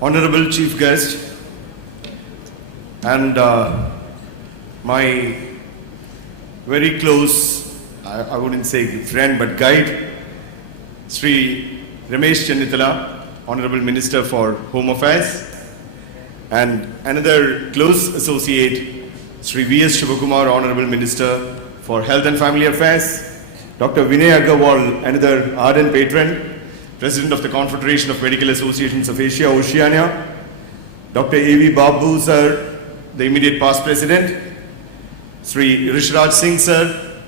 Honorable Chief Guest, and my very close, I wouldn't say friend, but guide, Sri Ramesh Chennithala, Honorable Minister for Home Affairs, and another close associate, Sri V.S. Shivakumar, Honorable Minister for Health and Family Affairs, Dr. Vinay Agarwal, another ardent patron, President of the Confederation of Medical Associations of Asia Oceania, Dr. A.V. Babu, sir, the immediate past President, Sri Rishraj Singh, sir,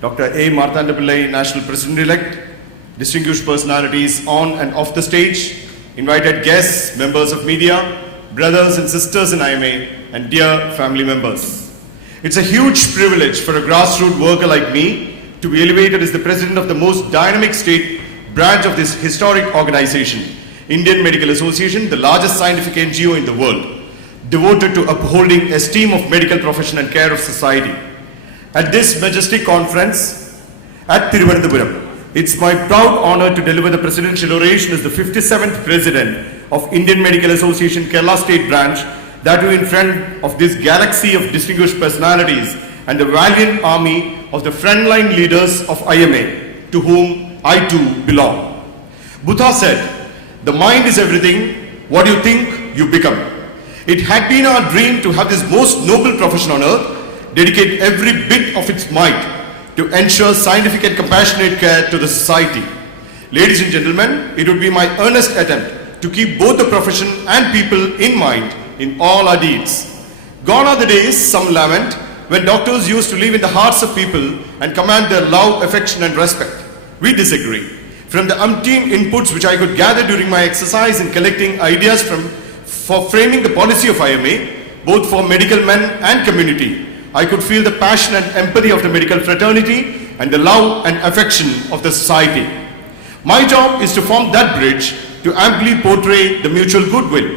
Dr. A. Marthanda Pillai, National President-elect, distinguished personalities on and off the stage, invited guests, members of media, brothers and sisters in IMA, and dear family members. It's a huge privilege for a grassroots worker like me to be elevated as the President of the most dynamic state branch of this historic organization, Indian Medical Association, the largest scientific NGO in the world, devoted to upholding esteem of medical profession and care of society. At this majestic conference at Thiruvananthapuram, it's my proud honor to deliver the presidential oration as the 57th President of Indian Medical Association Kerala State Branch, that too in front of this galaxy of distinguished personalities and the valiant army of the frontline leaders of IMA, to whom I too belong. Buddha said, "The mind is everything, what you think, you become." It had been our dream to have this most noble profession on earth, dedicate every bit of its might to ensure scientific and compassionate care to the society. Ladies and gentlemen, it would be my earnest attempt to keep both the profession and people in mind in all our deeds. Gone are the days, some lament, when doctors used to live in the hearts of people and command their love, affection and respect. We disagree. From the umpteen inputs which I could gather during my exercise in collecting ideas for framing the policy of IMA, both for medical men and community, I could feel the passion and empathy of the medical fraternity and the love and affection of the society. My job is to form that bridge to amply portray the mutual goodwill.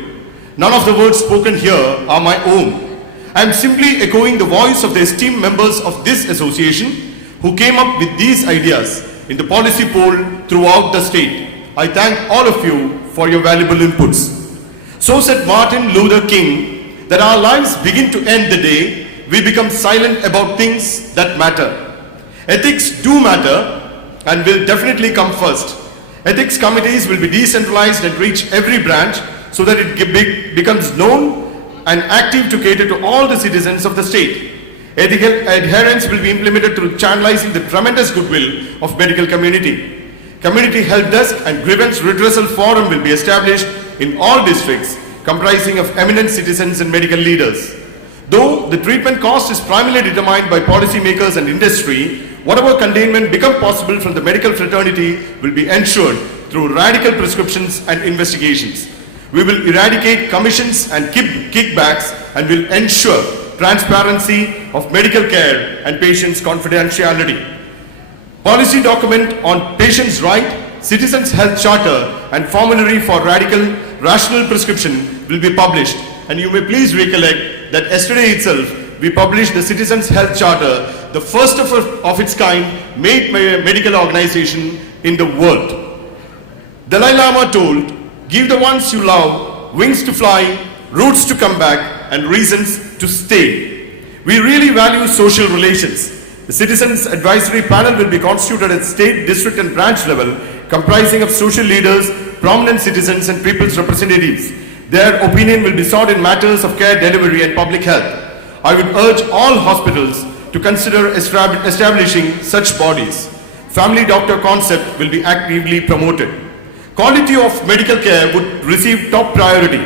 None of the words spoken here are my own. I am simply echoing the voice of the esteemed members of this association who came up with these ideas in the policy poll throughout the state. I thank all of you for your valuable inputs. So said Martin Luther King that our lives begin to end the day we become silent about things that matter. Ethics do matter and will definitely come first. Ethics committees will be decentralized and reach every branch so that it becomes known and active to cater to all the citizens of the state. Ethical adherence will be implemented through channelizing the tremendous goodwill of medical community. Community help desk and grievance redressal forum will be established in all districts, comprising of eminent citizens and medical leaders. Though the treatment cost is primarily determined by policymakers and industry, whatever containment become possible from the medical fraternity will be ensured through radical prescriptions and investigations. We will eradicate commissions and kickbacks and will ensure transparency of medical care and patients' confidentiality. Policy document on patients' right, citizens' health charter and formulary for rational prescription will be published. And you may please recollect that yesterday itself we published the Citizens' Health Charter, the first of its kind made by a medical organization in the world. Dalai Lama told, "Give the ones you love wings to fly, roots to come back, and reasons to stay." We really value social relations. The Citizens Advisory Panel will be constituted at state, district and branch level, comprising of social leaders, prominent citizens and people's representatives. Their opinion will be sought in matters of care delivery and public health. I would urge all hospitals to consider establishing such bodies. Family doctor concept will be actively promoted. Quality of medical care would receive top priority.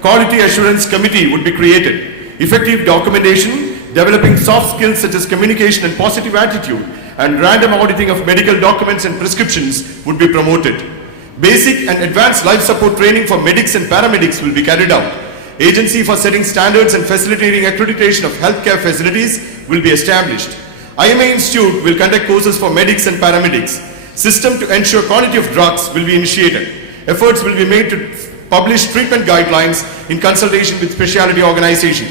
Quality assurance committee would be created. Effective documentation, developing soft skills such as communication and positive attitude, and random auditing of medical documents and prescriptions would be promoted. Basic and advanced life support training for medics and paramedics will be carried out. Agency for setting standards and facilitating accreditation of healthcare facilities will be established. IMA Institute will conduct courses for medics and paramedics. System to ensure quality of drugs will be initiated. Efforts will be made to publish treatment guidelines in consultation with specialty organization.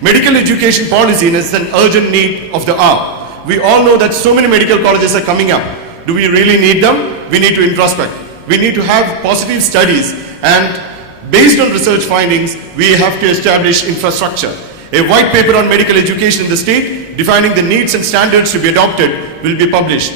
Medical education policy is an urgent need of the hour. We all know that so many medical colleges are coming up. Do we really need them? We need to introspect. We need to have positive studies and based on research findings, we have to establish infrastructure. A white paper on medical education in the state, defining the needs and standards to be adopted, will be published.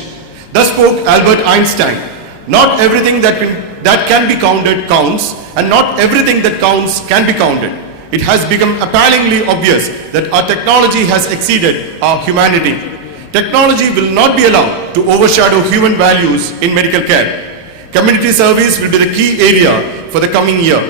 Thus spoke Albert Einstein. Not everything that can be counted counts, and not everything that counts can be counted. It has become appallingly obvious that our technology has exceeded our humanity. Technology will not be allowed to overshadow human values in medical care. Community service will be the key area for the coming year.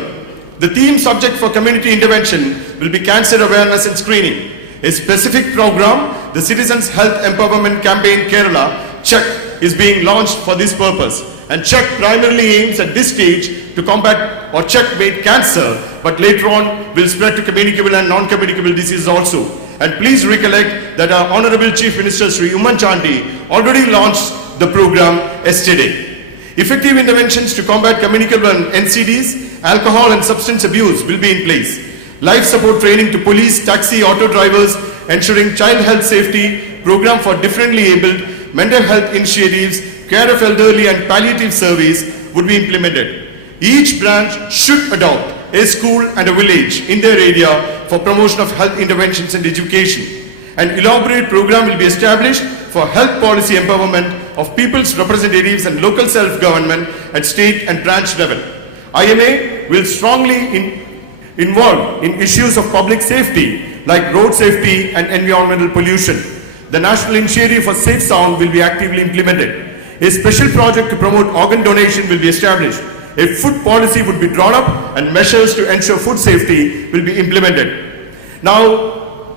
The theme subject for community intervention will be cancer awareness and screening. A specific program, the Citizens Health Empowerment Campaign Kerala, CHECK, is being launched for this purpose. And CHECK primarily aims at this stage to combat or checkmate cancer, but later on will spread to communicable and non-communicable diseases also. And please recollect that our Honorable Chief Minister Sri Umman Chandy already launched the program yesterday. Effective interventions to combat communicable and NCDs, alcohol and substance abuse will be in place. Life support training to police, taxi, auto drivers, ensuring child health safety, program for differently abled, mental health initiatives, care of elderly and palliative service would be implemented. Each branch should adopt a school and a village in their area for promotion of health interventions and education. An elaborate program will be established for health policy empowerment of people's representatives and local self-government at state and branch level. IMA will strongly involve in issues of public safety like road safety and environmental pollution. The National Initiative for Safe Sound will be actively implemented. A special project to promote organ donation will be established. A food policy would be drawn up and measures to ensure food safety will be implemented. Now,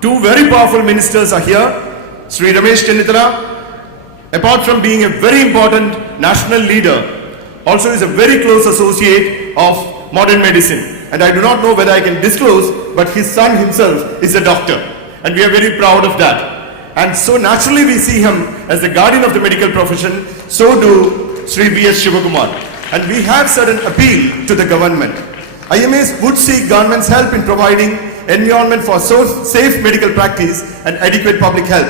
two very powerful ministers are here. Sri Ramesh Chennithala, apart from being a very important national leader, also is a very close associate of modern medicine. And I do not know whether I can disclose, but his son himself is a doctor. And we are very proud of that. And so naturally we see him as the guardian of the medical profession, so do Sri V.S. Shivakumar. And we have certain appeal to the government. IMAs would seek government's help in providing environment for safe medical practice and adequate public health.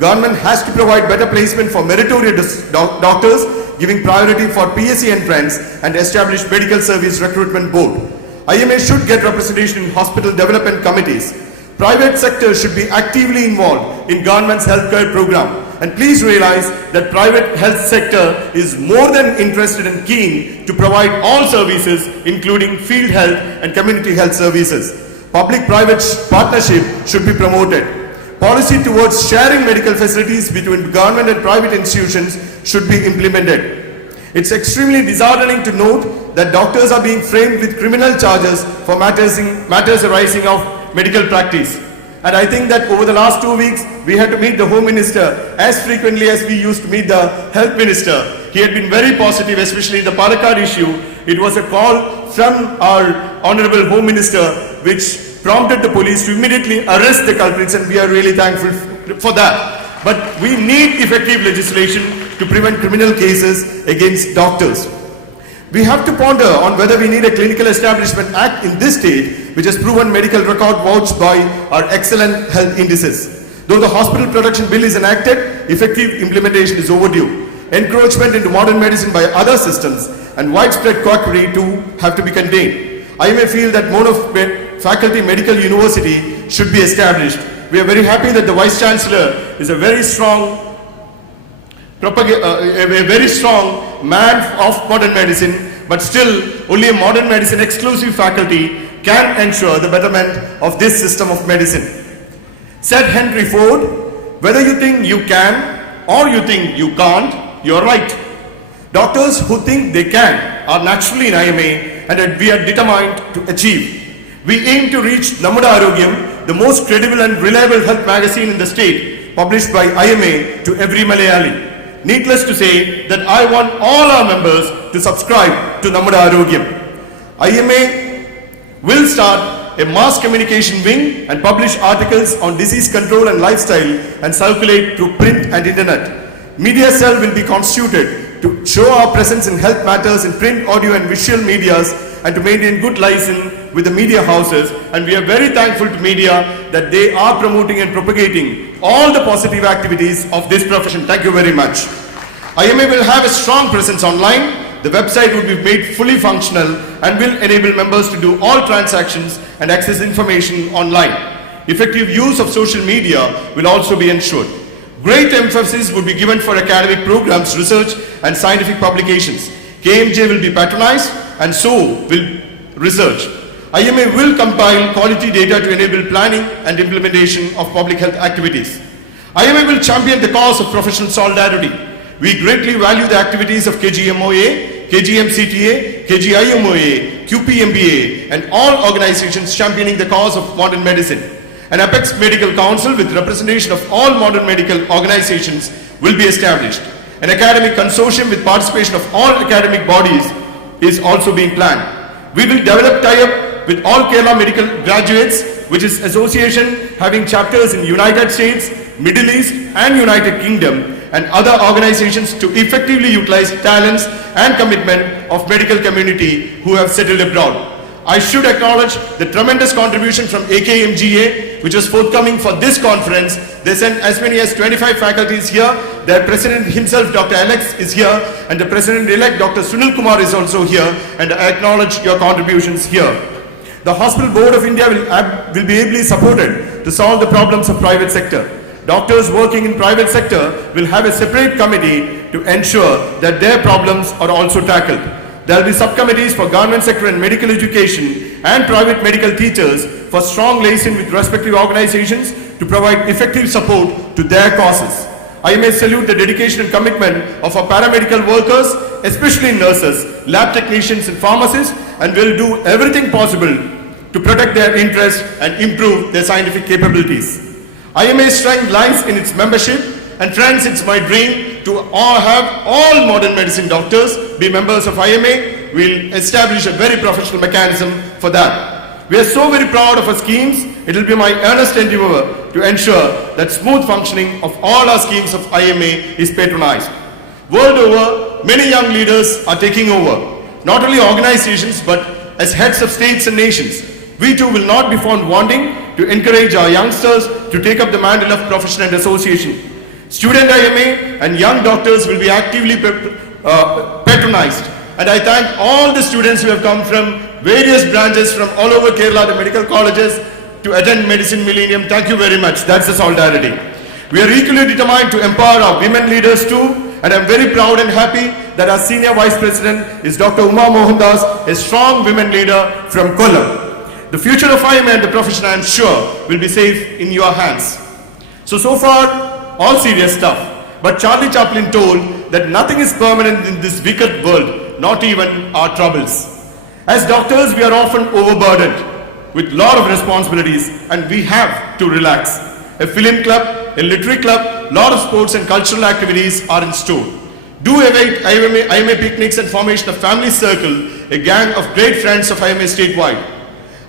Government has to provide better placement for meritorious doctors, giving priority for PSC entrants and establish medical service recruitment board. IMA should get representation in hospital development committees. Private sector should be actively involved in government's healthcare program. And please realize that private health sector is more than interested and keen to provide all services, including field health and community health services. Public-private partnership should be promoted. Policy towards sharing medical facilities between government and private institutions should be implemented. It's extremely disheartening to note that doctors are being framed with criminal charges for matters arising of medical practice. And I think that over the last 2 weeks, we had to meet the Home Minister as frequently as we used to meet the Health Minister. He had been very positive, especially in the Palakkad issue. It was a call from our Honorable Home Minister which prompted the police to immediately arrest the culprits, and we are really thankful for that. But we need effective legislation to prevent criminal cases against doctors. We have to ponder on whether we need a Clinical Establishment Act in this state, which has proven medical record vouched by our excellent health indices. Though the Hospital Protection Bill is enacted, effective implementation is overdue. Encroachment into modern medicine by other systems and widespread quackery too have to be contained. I may feel that faculty medical university should be established. We are very happy that the Vice Chancellor is a very strong man of modern medicine, but still only a modern medicine exclusive faculty can ensure the betterment of this system of medicine. Said Henry Ford, whether you think you can or you think you can't, you're right. Doctors who think they can are naturally in IMA, and we are determined to achieve. We aim to reach Nammuda Arogyam, the most credible and reliable health magazine in the state, published by IMA to every Malayali. Needless to say that I want all our members to subscribe to Nammuda Arogyam. IMA will start a mass communication wing and publish articles on disease control and lifestyle and circulate through print and internet. Media cell will be constituted to show our presence in health matters in print, audio and visual medias, and to maintain good liaison with the media houses. And we are very thankful to media that they are promoting and propagating all the positive activities of this profession. Thank you very much. IMA will have a strong presence online the website would be made fully functional and will enable members to do all transactions and access information online. Effective use of social media will also be ensured. Great emphasis would be given for academic programs, research and scientific publications. KMJ will be patronized and so will research. IMA will compile quality data to enable planning and implementation of public health activities. IMA will champion the cause of professional solidarity. We greatly value the activities of KGMOA, KGMCTA, KGIMOA, QPMBA and all organizations championing the cause of modern medicine. An Apex Medical Council with representation of all modern medical organizations will be established. An academic consortium with participation of all academic bodies is also being planned. We will develop tie-up with all Kerala medical graduates, which is association having chapters in United States, Middle East and United Kingdom and other organizations to effectively utilize talents and commitment of medical community who have settled abroad. I should acknowledge the tremendous contribution from AKMGA, which was forthcoming for this conference. They sent as many as 25 faculties here. Their president himself, Dr. Alex, is here, and the president-elect, Dr. Sreejith N Kumar, is also here, and I acknowledge your contributions here. The Hospital Board of India will be ably supported to solve the problems of private sector. Doctors working in private sector will have a separate committee to ensure that their problems are also tackled. There will be subcommittees for government sector and medical education and private medical teachers for strong liaison with respective organizations to provide effective support to their causes. I may salute the dedication and commitment of our paramedical workers, especially nurses, lab technicians and pharmacists, and will do everything possible to protect their interests and improve their scientific capabilities. IMA's strength lies in its membership, and friends, it's my dream to have all modern medicine doctors be members of IMA. We'll establish a very professional mechanism for that. We are so very proud of our schemes. It will be my earnest endeavor to ensure that smooth functioning of all our schemes of IMA is patronized. World over, many young leaders are taking over, not only organizations but as heads of states and nations. We too will not be found wanting to encourage our youngsters to take up the mantle of profession and association. Student IMA and young doctors will be actively patronized. And I thank all the students who have come from various branches from all over Kerala, the medical colleges, to attend Medicine Millennium. Thank you very much. That's the solidarity. We are equally determined to empower our women leaders too. And I'm very proud and happy that our senior vice president is Dr. Uma Mohandas, a strong women leader from Kollam. The future of IMA and the profession, I am sure, will be safe in your hands. So far, all serious stuff. But Charlie Chaplin told that nothing is permanent in this wicked world, not even our troubles. As doctors, we are often overburdened with a lot of responsibilities and we have to relax. A film club, a literary club, lot of sports and cultural activities are in store. Do await IMA picnics and formation of family circle, a gang of great friends of IMA statewide.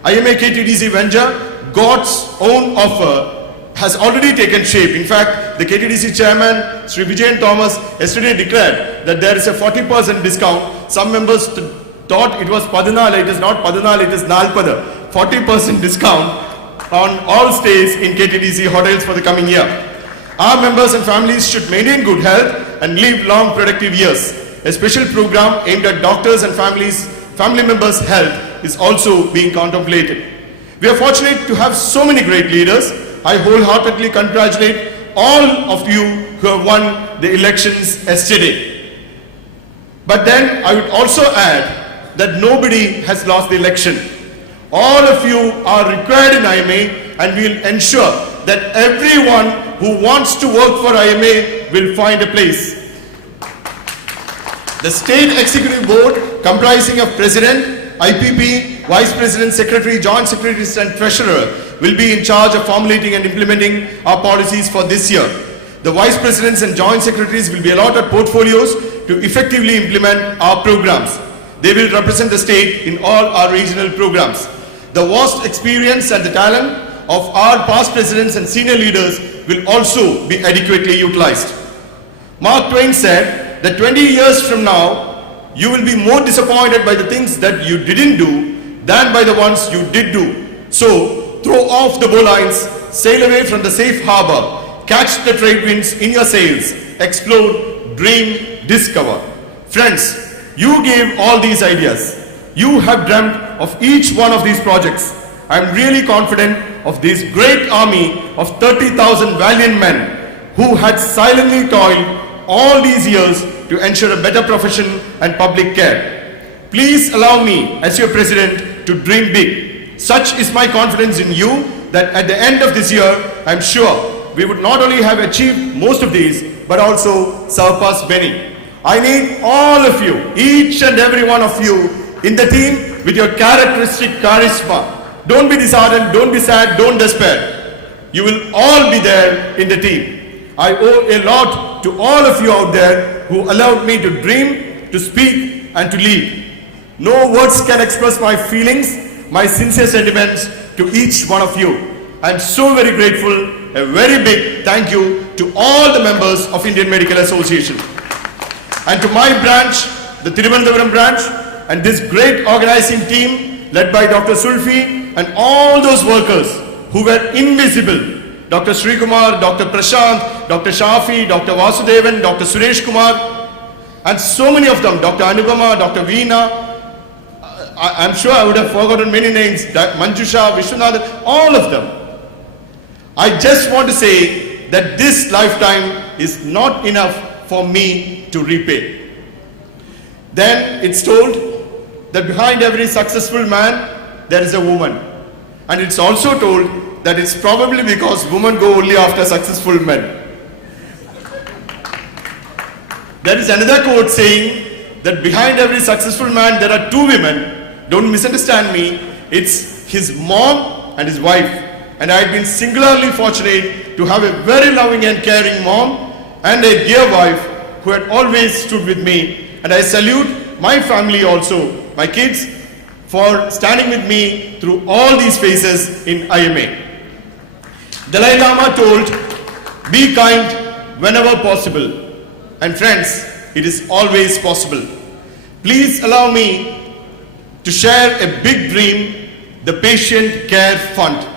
IMA KTDC venture, God's own offer, has already taken shape. In fact, the KTDC chairman, Sri Vijayan Thomas, yesterday declared that there is a 40% discount. Some members thought it was Padanal, it is not Padanal, it is Nalpada. 40% discount on all stays in KTDC hotels for the coming year. Our members and families should maintain good health and live long productive years. A special program aimed at doctors and family members' health is also being contemplated. We are fortunate to have so many great leaders. I wholeheartedly congratulate all of you who have won the elections yesterday. But then I would also add that nobody has lost the election. All of you are required in IMA and we will ensure that everyone who wants to work for IMA will find a place. The State Executive Board, comprising of President, IPP, Vice President, Secretary, Joint Secretaries and Treasurer will be in charge of formulating and implementing our policies for this year. The Vice Presidents and Joint Secretaries will be allotted portfolios to effectively implement our programs. They will represent the state in all our regional programs. The vast experience and the talent of our past presidents and senior leaders will also be adequately utilized. Mark Twain said that 20 years from now, you will be more disappointed by the things that you didn't do than by the ones you did do. So, throw off the bowlines, sail away from the safe harbor, catch the trade winds in your sails, explore, dream, discover. Friends, You gave all these ideas. You have dreamt of each one of these projects. I am really confident of this great army of 30,000 valiant men who had silently toiled all these years to ensure a better profession and public care. Please allow me, as your president, to dream big. Such is my confidence in you that at the end of this year, I am sure we would not only have achieved most of these, but also surpassed many. I need all of you, each and every one of you in the team with your characteristic charisma. Don't be disheartened, don't be sad, don't despair. You will all be there in the team. I owe a lot to all of you out there who allowed me to dream, to speak and to lead. No words can express my feelings, my sincere sentiments to each one of you. I am so very grateful. A very big thank you to all the members of Indian Medical Association. And to my branch, the Thiruvananthapuram branch, and this great organizing team led by Dr. Sulfi and all those workers who were invisible. Dr. Sri Kumar, Dr. Prashant, Dr. Shafi, Dr. Vasudevan, Dr. Suresh Kumar, and so many of them, Dr. Anupama, Dr. Veena. I'm sure I would have forgotten many names, Manjusha, Vishwanathan, all of them. I just want to say that this lifetime is not enough for me to repay. Then it's told that behind every successful man, there is a woman. And it's also told that it's probably because women go only after successful men. There is another quote saying that behind every successful man, there are two women. Don't misunderstand me. It's his mom and his wife. And I've been singularly fortunate to have a very loving and caring mom and a dear wife who had always stood with me. And I salute my family also, my kids, for standing with me through all these phases in IMA. Dalai Lama told, be kind whenever possible. And friends, it is always possible. Please allow me to share a big dream, the Patient Care Fund.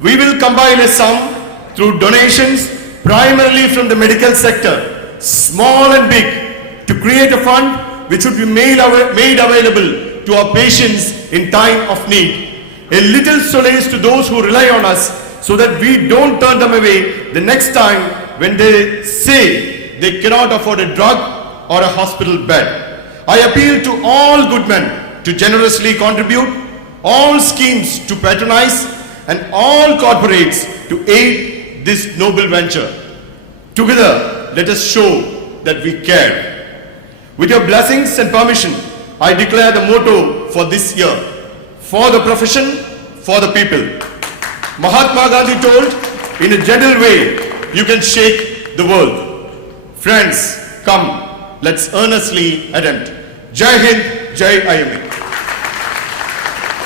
We will combine a sum through donations primarily from the medical sector, small and big, to create a fund which would be made available to our patients in time of need. A little solace to those who rely on us so that we don't turn them away the next time when they say they cannot afford a drug or a hospital bed. I appeal to all good men to generously contribute, all schemes to patronize, and all corporates to aid this noble venture. Together, let us show that we care. With your blessings and permission, I declare the motto for this year: for the profession, for the people. Mahatma Gandhi told, in a gentle way, you can shake the world. Friends, come, let's earnestly attempt. Jai Hind, Jai IMA.